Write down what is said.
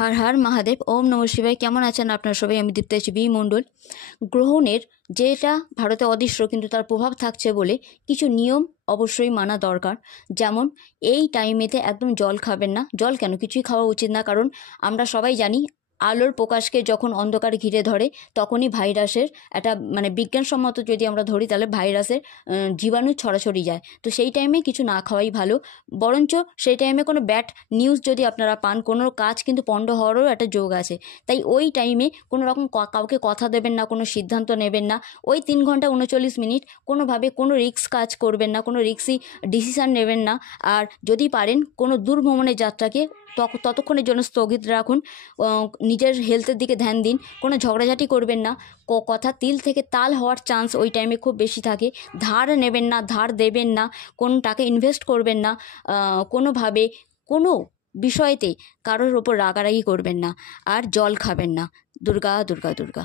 হর হর মহাদেব। ওম নমঃ শিবায়। কেমন আছেন আপনারা সবাই? আমি দীপ্তেশ বি মণ্ডল। গ্রহণের যেটা ভারতে অদৃশ্য কিন্তু তার প্রভাব থাকছে বলে কিছু নিয়ম অবশ্যই মানা দরকার। যেমন এই টাইমেতে একদম জল খাবেন না। জল কেন, কিছুই খাওয়া উচিত না, কারণ আমরা সবাই জানি আলোর প্রকাশকে যখন অন্ধকার ঘিরে ধরে তখনই ভাইরাসের একটা বিজ্ঞানসম্মত যদি আমরা ধরি তাহলে ভাইরাসের জীবাণু ছড়াছড়ি যায়। তো সেই টাইমে কিছু না খাওয়াই ভালো। বরঞ্চ সেই টাইমে কোনো ব্যাড নিউজ যদি আপনারা পান, কোনো কাজ কিন্তু পণ্ড হওয়ারও একটা যোগ আছে। তাই ওই টাইমে কোনো রকম কাউকে কথা দেবেন না, কোনো সিদ্ধান্ত নেবেন না। ওই 3 ঘন্টা 39 মিনিট কোনোভাবে কোনো রিস্ক কাজ করবেন না, কোনো রিস্কি ডিসিশান নেবেন না। আর যদি পারেন কোনো দূর ভ্রমণের যাত্রাকে ততক্ষণের জন্য স্থগিত রাখুন। নিজের হেলথের দিকে ধ্যান দিন। কোনো ঝগড়াঝাটি করবেন না। কথা তিল থেকে তাল হওয়ার চান্স ওই টাইমে খুব বেশি থাকে। ধার নেবেন না, ধার দেবেন না, কোনো টাকা ইনভেস্ট করবেন না, কোনোভাবে কোনো বিষয়েতে কারোর ওপর রাগারাগি করবেন না, আর জল খাবেন না। দুর্গা দুর্গা দুর্গা।